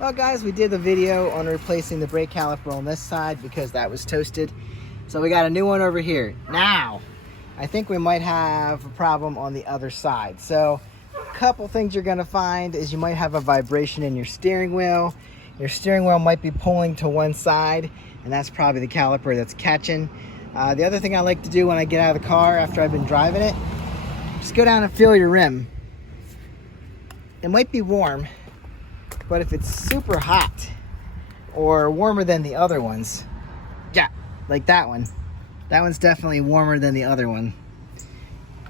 Well guys, we did the video on replacing the brake caliper on this side because that was toasted. So we got a new one over here. Now, I think we might have a problem on the other side. So a couple things you're gonna find is you might have a vibration in your steering wheel. Your steering wheel might be pulling to one side, and that's probably the caliper that's catching. The other thing I like to do when I get out of the car after I've been driving it, just go down and feel your rim. It might be warm, but if it's super hot or warmer than the other ones, yeah, like that one's definitely warmer than the other one.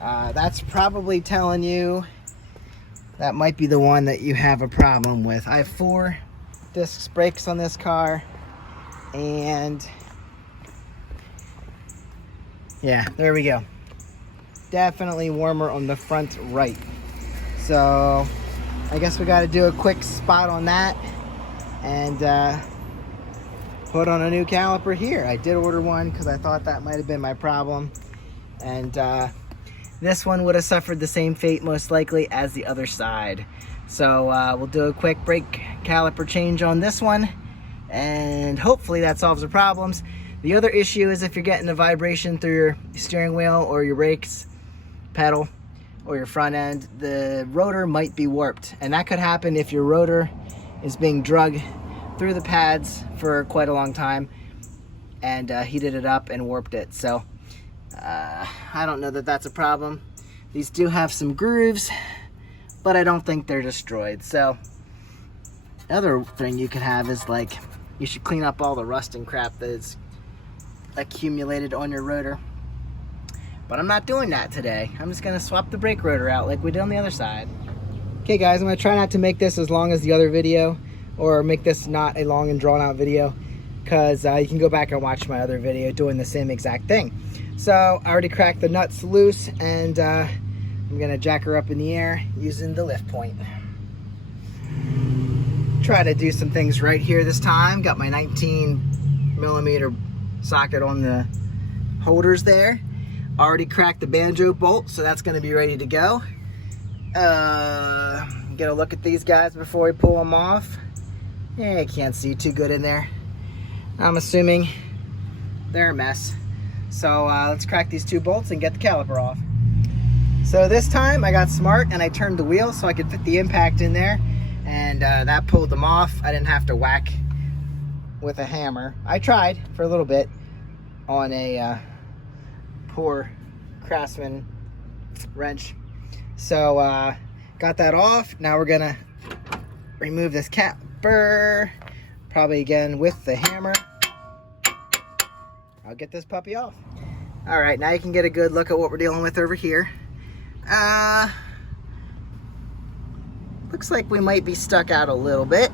That's probably telling you that might be the one that you have a problem with. I have 4 disc brakes on this car, and yeah, there we go. Definitely warmer on the front right. So I guess we got to do a quick spot on that and put on a new caliper here. I did order one because I thought that might have been my problem, and this one would have suffered the same fate most likely as the other side. So we'll do a quick brake caliper change on this one, and hopefully that solves the problems. The other issue is if you're getting a vibration through your steering wheel or your brakes pedal or your front end, the rotor might be warped, and that could happen if your rotor is being drug through the pads for quite a long time and heated it up and warped it. So I don't know that that's a problem. These do have some grooves, but I don't think they're destroyed. So another thing you could have is, like, you should clean up all the rust and crap that is accumulated on your rotor. But I'm not doing that today. I'm just gonna swap the brake rotor out like we did on the other side. Okay guys, I'm gonna try not to make this as long as the other video, or make this not a long and drawn out video, because you can go back and watch my other video doing the same exact thing. So I already cracked the nuts loose, and I'm gonna jack her up in the air using the lift point. Try to do some things right here this time. Got my 19mm socket on the holders there. Already cracked the banjo bolt, so that's gonna be ready to go. Get a look at these guys before we pull them off. Yeah, I can't see too good in there. I'm assuming they're a mess. So let's crack these 2 bolts and get the caliper off. So this time I got smart and I turned the wheel so I could fit the impact in there, and that pulled them off. I didn't have to whack with a hammer. I tried for a little bit on a poor Craftsman wrench. So got that off. Now we're gonna remove this capper, probably again with the hammer. I'll get this puppy off. All right, now you can get a good look at what we're dealing with over here. Looks like we might be stuck out a little bit.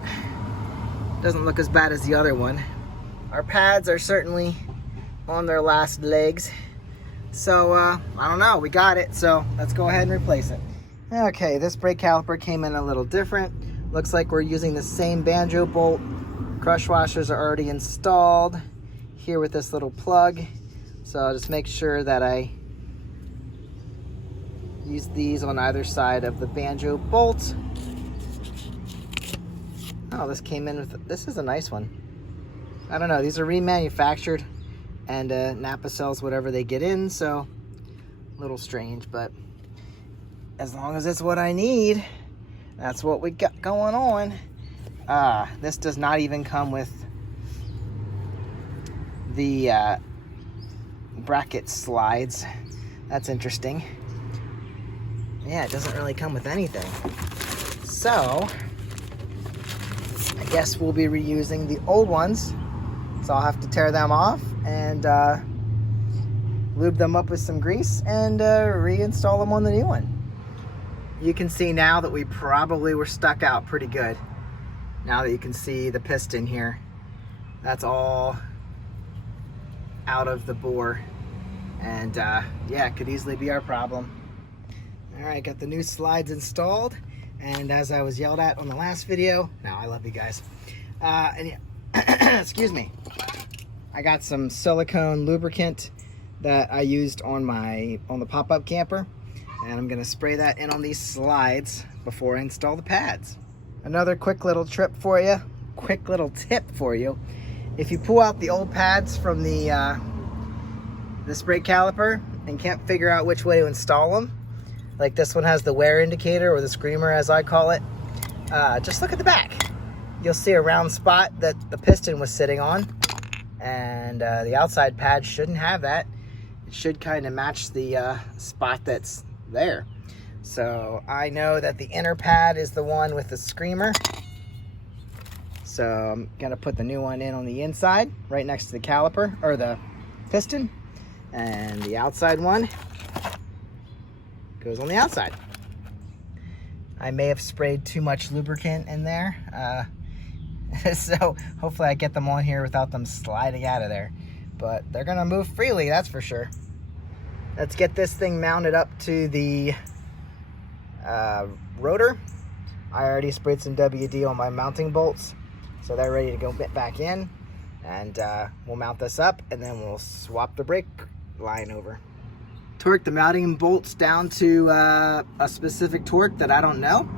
Doesn't look as bad as the other one. Our pads are certainly on their last legs. So I don't know, we got it, so let's go ahead and replace it. Okay, this brake caliper came in a little different. Looks like we're using the same banjo bolt. Crush washers are already installed here with this little plug. So I'll just make sure that I use these on either side of the banjo bolt. Oh, this came in with, this is a nice one. I don't know, these are remanufactured, and Napa sells whatever they get in, so a little strange, but as long as it's what I need, that's what we got going on. This does not even come with the bracket slides. That's interesting. Yeah, it doesn't really come with anything. So I guess we'll be reusing the old ones. So I'll have to tear them off and lube them up with some grease and reinstall them on the new one. You can see now that we probably were stuck out pretty good. Now that you can see the piston here, that's all out of the bore, and yeah, it could easily be our problem. All right, got the new slides installed, and as I was yelled at on the last video, now I love you guys. And yeah, excuse me, I got some silicone lubricant that I used on the pop-up camper, and I'm gonna spray that in on these slides before I install the pads. Another quick little tip for you. If you pull out the old pads from this brake caliper and can't figure out which way to install them, like this one has the wear indicator, or the screamer as I call it, just look at the back. You'll see a round spot that the piston was sitting on, and the outside pad shouldn't have that. It should kind of match the spot that's there. So I know that the inner pad is the one with the screamer. So I'm gonna put the new one in on the inside, right next to the caliper, or the piston. And the outside one goes on the outside. I may have sprayed too much lubricant in there. So hopefully I get them on here without them sliding out of there. But they're gonna move freely, that's for sure. Let's get this thing mounted up to the rotor. I already sprayed some WD on my mounting bolts, so they're ready to go back in. And we'll mount this up, and then we'll swap the brake line over. Torque the mounting bolts down to a specific torque that I don't know.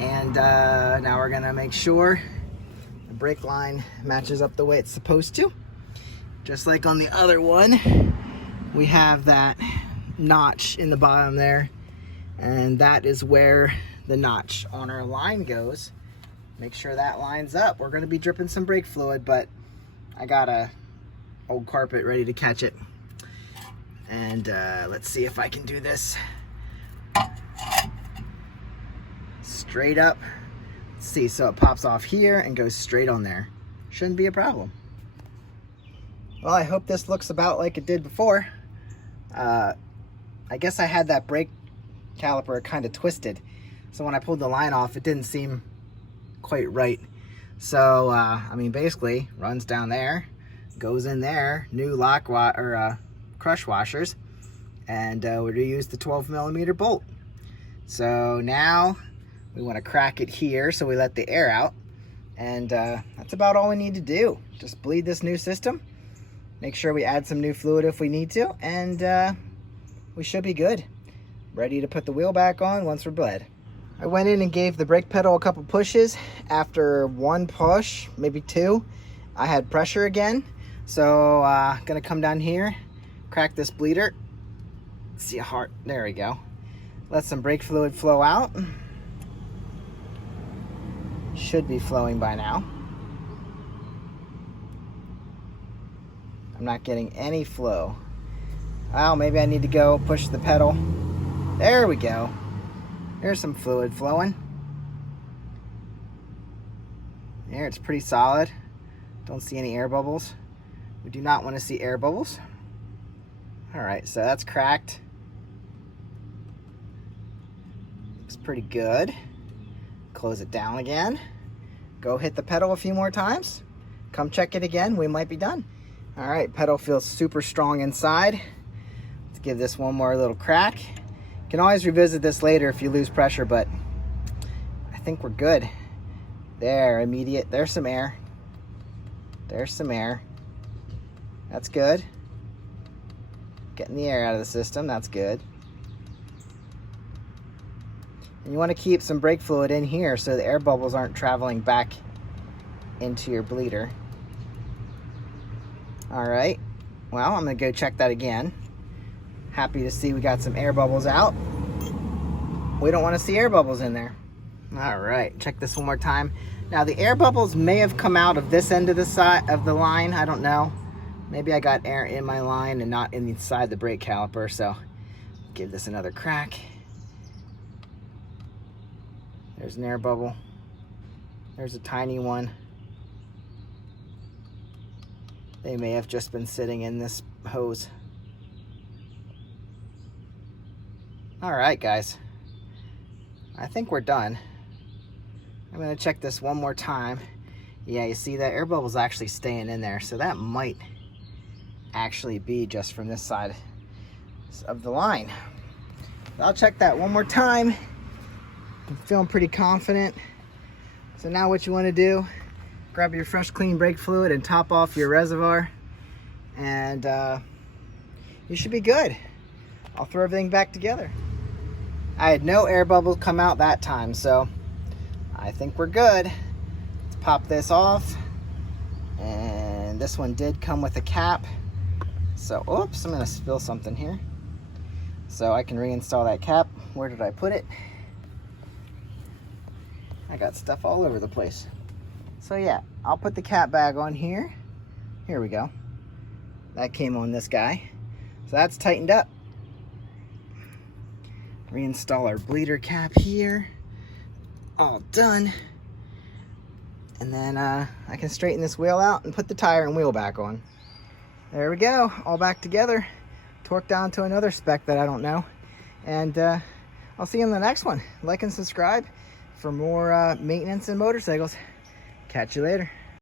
And now we're gonna make sure the brake line matches up the way it's supposed to. Just like on the other one, we have that notch in the bottom there, and that is where the notch on our line goes. Make sure that lines up. We're gonna be dripping some brake fluid, but I got a old carpet ready to catch it. And let's see if I can do this straight up. Let's see, so it pops off here and goes straight on there. Shouldn't be a problem. Well, I hope this looks about like it did before. I guess I had that brake caliper kind of twisted, so when I pulled the line off, it didn't seem quite right. So I mean, basically runs down there, goes in there, new crush washers, and we reuse the 12mm bolt. So now we want to crack it here, so we let the air out, and that's about all we need to do. Just bleed this new system, make sure we add some new fluid if we need to, and we should be good. Ready to put the wheel back on once we're bled. I went in and gave the brake pedal a couple pushes. After one push, maybe two, I had pressure again. So gonna come down here, crack this bleeder. See a heart, there we go. Let some brake fluid flow out. Should be flowing by now. I'm not getting any flow. Well, maybe I need to go push the pedal. There we go. There's some fluid flowing. There, it's pretty solid. Don't see any air bubbles. We do not want to see air bubbles. All right, so that's cracked. Looks pretty good. Close it down again. Go hit the pedal a few more times. Come check it again, we might be done. All right, pedal feels super strong inside. Let's give this one more little crack. You can always revisit this later if you lose pressure, but I think we're good. There, immediate, there's some air. There's some air. That's good. Getting the air out of the system, that's good. And you want to keep some brake fluid in here so the air bubbles aren't traveling back into your bleeder. All right, well, I'm gonna go check that again. Happy to see we got some air bubbles out. We don't want to see air bubbles in there. All right, check this one more time. Now the air bubbles may have come out of this end of the side of the line, I don't know. Maybe I got air in my line and not inside the brake caliper, so give this another crack. There's an air bubble. There's a tiny one. They may have just been sitting in this hose. All right, guys. I think we're done. I'm gonna check this one more time. Yeah, you see that air bubble's actually staying in there, so that might actually be just from this side of the line. I'll check that one more time. I'm feeling pretty confident. So now what you want to do, grab your fresh clean brake fluid and top off your reservoir, and you should be good. I'll throw everything back together. I had no air bubbles come out that time, so I think we're good. Let's pop this off. And this one did come with a cap. So, oops, I'm gonna spill something here. So I can reinstall that cap. Where did I put it? I got stuff all over the place. So yeah, I'll put the cap bag on here. Here we go. That came on this guy. So that's tightened up. Reinstall our bleeder cap here. All done. And then I can straighten this wheel out and put the tire and wheel back on. There we go, all back together. Torqued down to another spec that I don't know. And I'll see you in the next one. Like and subscribe for more maintenance and motorcycles. Catch you later.